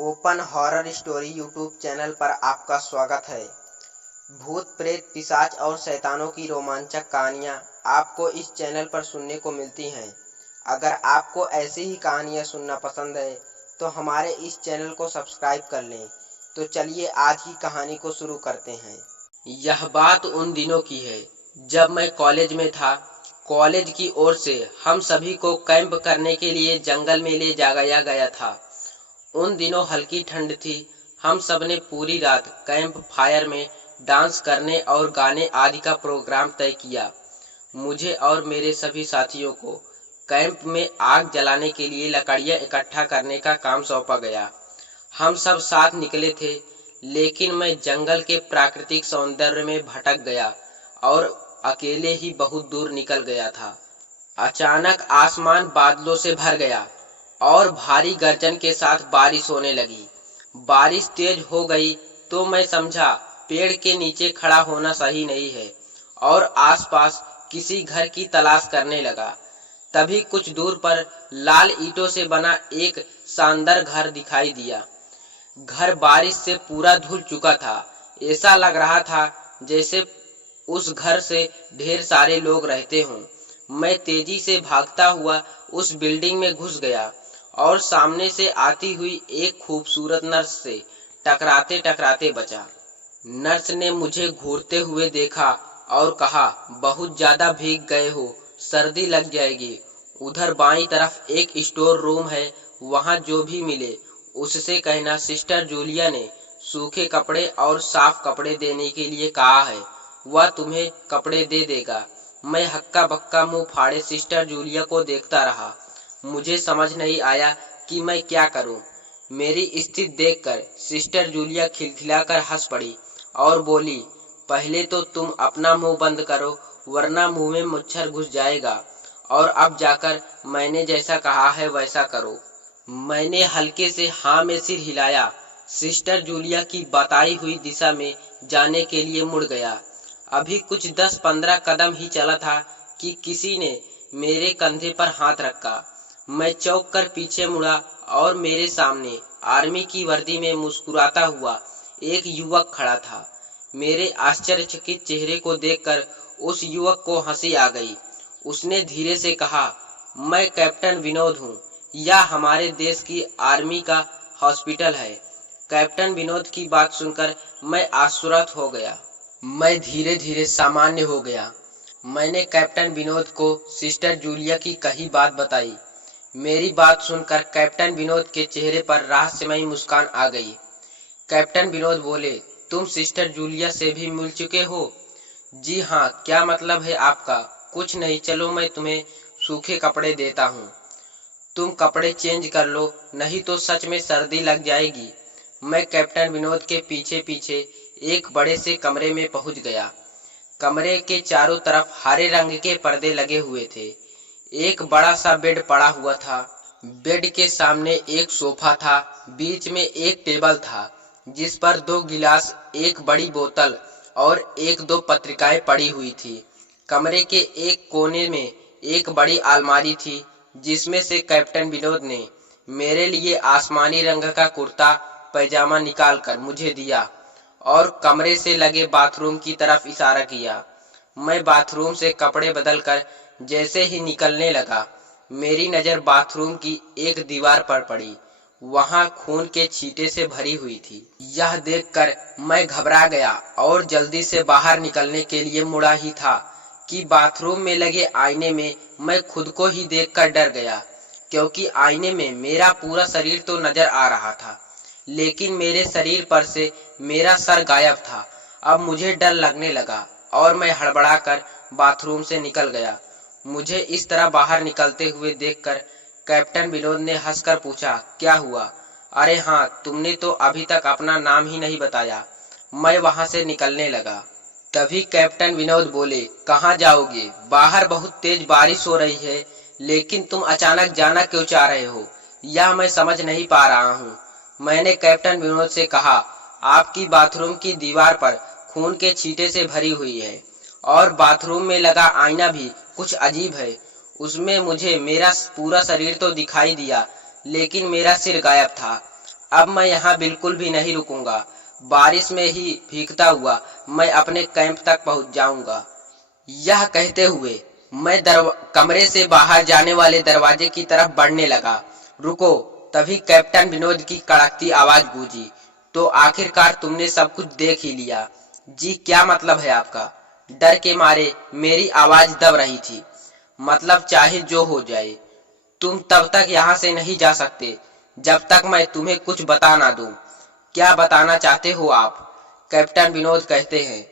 Open horror story YouTube channel पर आपका स्वागत है। भूत प्रेत पिशाच और शैतानों की रोमांचक कहानियाँ आपको इस चैनल पर सुनने को मिलती हैं। अगर आपको ऐसी ही कहानियाँ सुनना पसंद है तो हमारे इस चैनल को सब्सक्राइब कर लें। तो चलिए आज की कहानी को शुरू करते हैं। यह बात उन दिनों की है जब मैं कॉलेज में था। कॉलेज की ओर से हम सभी को कैंप करने के लिए जंगल में ले जाया गया था। उन दिनों हल्की ठंड थी। हम सब ने पूरी रात कैंप फायर में डांस करने और गाने आदि का प्रोग्राम तय किया। मुझे और मेरे सभी साथियों को कैंप में आग जलाने के लिए लकड़ियां इकट्ठा करने का काम सौंपा गया। हम सब साथ निकले थे, लेकिन मैं जंगल के प्राकृतिक सौंदर्य में भटक गया और अकेले ही बहुत दूर निकल गया था। अचानक आसमान बादलों से भर गया और भारी गर्जन के साथ बारिश होने लगी। बारिश तेज हो गई तो मैं समझा पेड़ के नीचे खड़ा होना सही नहीं है और आसपास किसी घर की तलाश करने लगा। तभी कुछ दूर पर लाल ईंटों से बना एक शानदार घर दिखाई दिया। घर बारिश से पूरा धुल चुका था। ऐसा लग रहा था जैसे उस घर से ढेर सारे लोग रहते हों। मैं तेजी से भागता हुआ उस बिल्डिंग में घुस गया और सामने से आती हुई एक खूबसूरत नर्स से टकराते टकराते बचा। नर्स ने मुझे घूरते हुए देखा और कहा, बहुत ज्यादा भीग गए हो, सर्दी लग जाएगी। उधर बाईं तरफ एक स्टोर रूम है, वहां जो भी मिले उससे कहना सिस्टर जूलिया ने सूखे कपड़े और साफ कपड़े देने के लिए कहा है, वह तुम्हें कपड़े दे देगा। मैं हक्का बक्का मुंह फाड़े सिस्टर जूलिया को देखता रहा। मुझे समझ नहीं आया कि मैं क्या करूं। मेरी स्थिति देखकर सिस्टर जूलिया खिलखिलाकर हंस पड़ी और बोली, पहले तो तुम अपना मुंह बंद करो, वरना मुंह में मच्छर घुस जाएगा, और अब जाकर मैंने जैसा कहा है वैसा करो। मैंने हल्के से हाँ में सिर हिलाया। सिस्टर जूलिया की बताई हुई दिशा में जाने के लिए मुड़ गया। अभी कुछ 10-15 कदम ही चला था कि किसी ने मेरे कंधे पर हाथ रखा। मैं चौंक कर पीछे मुड़ा और मेरे सामने आर्मी की वर्दी में मुस्कुराता हुआ एक युवक खड़ा था। मेरे आश्चर्यचकित चेहरे को देखकर उस युवक को हंसी आ गई। उसने धीरे से कहा, मैं कैप्टन विनोद हूँ। यह हमारे देश की आर्मी का हॉस्पिटल है। कैप्टन विनोद की बात सुनकर मैं आश्चर्य हो गया। मैं धीरे धीरे सामान्य हो गया। मैंने कैप्टन विनोद को सिस्टर जूलिया की कही बात बताई। मेरी बात सुनकर कैप्टन विनोद के चेहरे पर रहस्यमयी मुस्कान आ गई। कैप्टन विनोद बोले, तुम सिस्टर जूलिया से भी मिल चुके हो? जी हाँ, क्या मतलब है आपका? कुछ नहीं, चलो मैं तुम्हें सूखे कपड़े देता हूँ। तुम कपड़े चेंज कर लो, नहीं तो सच में सर्दी लग जाएगी। मैं कैप्टन विनोद के पीछे पीछे एक बड़े से कमरे में पहुंच गया। कमरे के चारों तरफ हरे रंग के पर्दे लगे हुए थे। एक बड़ा सा बेड पड़ा हुआ था। बेड के सामने एक सोफा था। बीच में एक टेबल था जिस पर 2 गिलास, एक बड़ी बोतल और 1-2 पत्रिकाएं पड़ी हुई थी। कमरे के एक कोने में एक बड़ी अलमारी थी जिसमें से कैप्टन विनोद ने मेरे लिए आसमानी रंग का कुर्ता पैजामा निकालकर मुझे दिया और कमरे से लगे बाथरूम की तरफ इशारा किया। मैं बाथरूम से कपड़े बदलकर जैसे ही निकलने लगा, मेरी नजर बाथरूम की एक दीवार पर पड़ी। वहां खून के छींटे से भरी हुई थी। यह देखकर मैं घबरा गया और जल्दी से बाहर निकलने के लिए मुड़ा ही था कि बाथरूम में लगे आईने में मैं खुद को ही देखकर डर गया, क्योंकि आईने में मेरा पूरा शरीर तो नजर आ रहा था, लेकिन मेरे शरीर पर से मेरा सर गायब था। अब मुझे डर लगने लगा और मैं हड़बड़ाकर बाथरूम से निकल गया। मुझे इस तरह बाहर निकलते हुए देखकर कैप्टन विनोद ने हंसकर पूछा, क्या हुआ? अरे हाँ, तुमने तो अभी तक अपना नाम ही नहीं बताया। मैं वहां से निकलने लगा। तभी कैप्टन विनोद बोले, कहाँ जाओगे? बाहर बहुत तेज बारिश हो रही है, लेकिन तुम अचानक जाना क्यों चाह रहे हो, यह मैं समझ नहीं पा रहा हूँ। मैंने कैप्टन विनोद से कहा, आपकी बाथरूम की दीवार पर खून के छींटे से भरी हुई है और बाथरूम में लगा आईना भी कुछ अजीब है। उसमें मुझे मेरा पूरा शरीर तो दिखाई दिया, लेकिन मेरा सिर गायब था। अब मैं यहाँ बिल्कुल भी नहीं रुकूंगा। बारिश में ही भीगता हुआ मैं अपने कैंप तक पहुँच जाऊंगा। यह कहते हुए मैं कमरे से बाहर जाने वाले दरवाजे की तरफ बढ़ने लगा। रुको! तभी कैप्टन विनोद की कड़कती आवाज गूंजी। तो आखिरकार तुमने सब कुछ देख ही लिया। जी, क्या मतलब है आपका? डर के मारे मेरी आवाज दब रही थी। मतलब चाहे जो हो जाए, तुम तब तक यहाँ से नहीं जा सकते जब तक मैं तुम्हें कुछ बता ना दूं। क्या बताना चाहते हो आप? कैप्टन विनोद कहते हैं,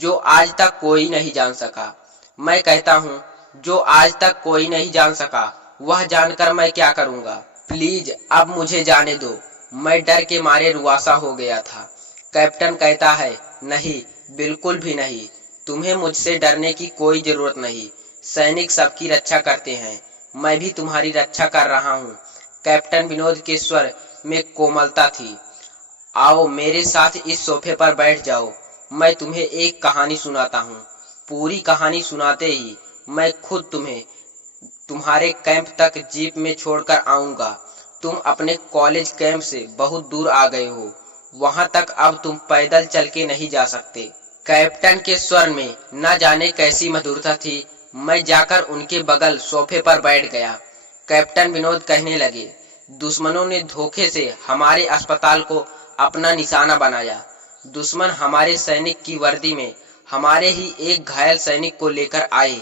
जो आज तक कोई नहीं जान सका। मैं कहता हूँ, जो आज तक कोई नहीं जान सका, वह जानकर मैं क्या करूँगा? प्लीज अब मुझे जाने दो। मैं डर के मारे रुआसा हो गया था। कैप्टन कहता है, नहीं, बिल्कुल भी नहीं। तुम्हें मुझसे डरने की कोई जरूरत नहीं। सैनिक सबकी रक्षा करते हैं। मैं भी तुम्हारी रक्षा कर रहा हूँ। कैप्टन विनोद के स्वर में कोमलता थी। आओ मेरे साथ इस सोफे पर बैठ जाओ। मैं तुम्हें एक कहानी सुनाता हूँ। पूरी कहानी सुनाते ही मैं खुद तुम्हें तुम्हारे कैंप तक जीप में छोड़कर आऊंगा। तुम अपने कॉलेज कैंप से बहुत दूर आ गए हो। वहां तक अब तुम पैदल चल के नहीं जा सकते। कैप्टन के स्वर में न जाने कैसी मधुरता थी। मैं जाकर उनके बगल सोफे पर बैठ गया। कैप्टन विनोद कहने लगे, दुश्मनों ने धोखे से हमारे अस्पताल को अपना निशाना बनाया। दुश्मन हमारे सैनिक की वर्दी में हमारे ही एक घायल सैनिक को लेकर आए।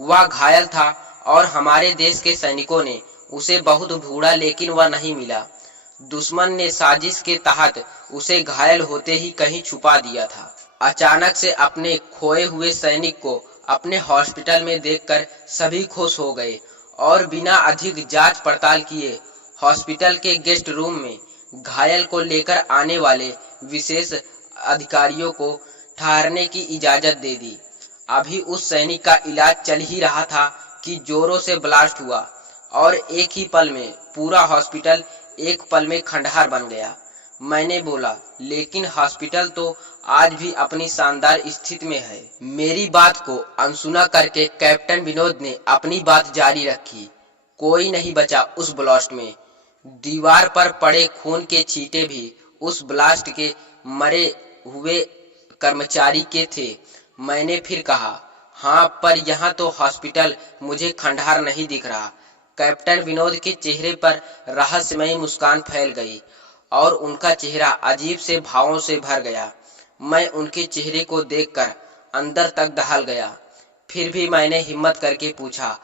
वह घायल था और हमारे देश के सैनिकों ने उसे बहुत ढूंढा, लेकिन वह नहीं मिला। दुश्मन ने साजिश के तहत उसे घायल होते ही कहीं छुपा दिया था। अचानक से अपने खोए हुए सैनिक को अपने हॉस्पिटल में देखकर सभी खुश हो गए और बिना अधिक जांच पड़ताल किए हॉस्पिटल के गेस्ट रूम में घायल को लेकर आने वाले विशेष अधिकारियों को ठहरने की इजाजत दे दी। अभी उस सैनिक का इलाज चल ही रहा था कि जोरों से ब्लास्ट हुआ और एक ही पल में पूरा हॉस्पिटल एक पल में खंडहर बन गया। मैंने बोला, लेकिन हॉस्पिटल तो आज भी अपनी शानदार स्थिति में है। मेरी बात को अनसुना करके कैप्टन विनोद ने अपनी बात जारी रखी। कोई नहीं बचा उस ब्लास्ट में। दीवार पर पड़े खून के छींटे भी उस ब्लास्ट के मरे हुए कर्मचारी के थे। मैंने फिर कहा, हाँ, पर यहाँ तो हॉस्पिटल मुझे खंडहर नहीं दिख रहा। कैप्टन विनोद के चेहरे पर रहस्यमयी मुस्कान फैल गई और उनका चेहरा अजीब से भावों से भर गया। मैं उनके चेहरे को देखकर अंदर तक दहल गया। फिर भी मैंने हिम्मत करके पूछा,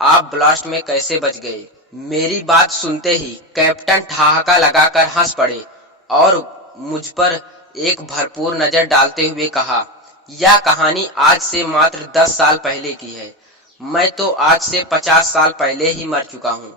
आप ब्लास्ट में कैसे बच गए? मेरी बात सुनते ही कैप्टन ठहाका लगाकर हंस पड़े और मुझ पर एक भरपूर नजर डालते हुए कहा, यह कहानी आज से मात्र 10 साल पहले की है। मैं तो आज से 50 साल पहले ही मर चुका हूँ।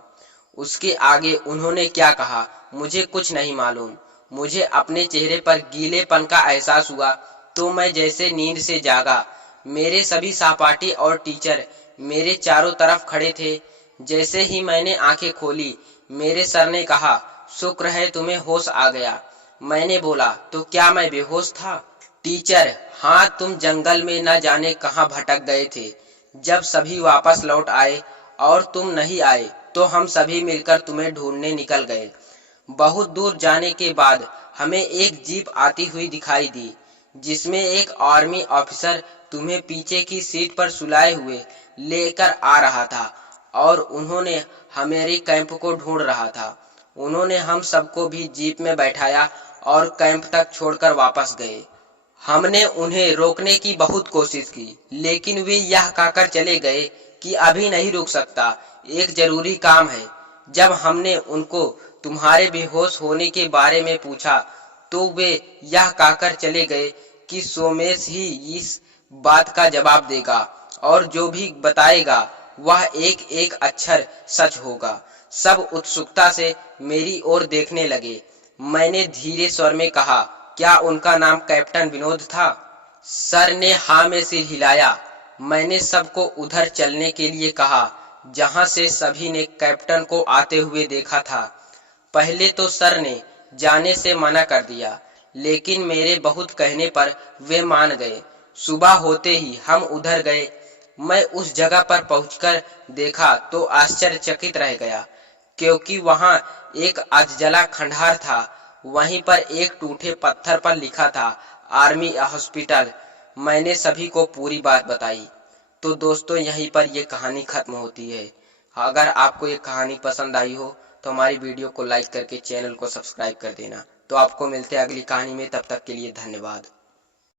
उसके आगे उन्होंने क्या कहा मुझे कुछ नहीं मालूम। मुझे अपने चेहरे पर गीलेपन का एहसास हुआ तो मैं जैसे नींद से जागा। मेरे सभी सहपाठी और टीचर मेरे चारों तरफ खड़े थे। जैसे ही मैंने आंखें खोली, मेरे सर ने कहा, शुक्र है तुम्हें होश आ गया। मैंने बोला, तो क्या मैं बेहोश था? टीचर, हाँ, तुम जंगल में न जाने कहाँ भटक गए थे। जब सभी वापस लौट आए और तुम नहीं आए तो हम सभी मिलकर तुम्हें ढूंढने निकल गए। बहुत दूर जाने के बाद हमें एक जीप आती हुई दिखाई दी जिसमें एक आर्मी ऑफिसर तुम्हें पीछे की सीट पर सुलाए हुए लेकर आ रहा था और उन्होंने हमारे कैंप को ढूंढ रहा था। उन्होंने हम सबको भी जीप में बैठाया और कैंप तक छोड़कर वापस गए। हमने उन्हें रोकने की बहुत कोशिश की, लेकिन वे यह कहकर चले गए कि अभी नहीं रुक सकता, एक जरूरी काम है। जब हमने उनको तुम्हारे बेहोश होने के बारे में पूछा तो वे यह कहकर चले गए कि सोमेश ही इस बात का जवाब देगा और जो भी बताएगा वह एक एक अक्षर सच होगा। सब उत्सुकता से मेरी ओर देखने लगे। मैंने धीरे स्वर में कहा, क्या उनका नाम कैप्टन विनोद था? सर ने हाँ में सिर हिलाया। मैंने सबको उधर चलने के लिए कहा जहां से सभी ने कैप्टन को आते हुए देखा था। पहले तो सर ने जाने से मना कर दिया, लेकिन मेरे बहुत कहने पर वे मान गए। सुबह होते ही हम उधर गए। मैं उस जगह पर पहुंचकर देखा तो आश्चर्यचकित रह गया, क्योंकि वहां एक अधजला खंडहर था। वहीं पर एक टूटे पत्थर पर लिखा था आर्मी हॉस्पिटल। मैंने सभी को पूरी बात बताई। तो दोस्तों यहीं पर ये कहानी खत्म होती है। अगर आपको ये कहानी पसंद आई हो तो हमारी वीडियो को लाइक करके चैनल को सब्सक्राइब कर देना। तो आपको मिलते हैं अगली कहानी में, तब तक के लिए धन्यवाद।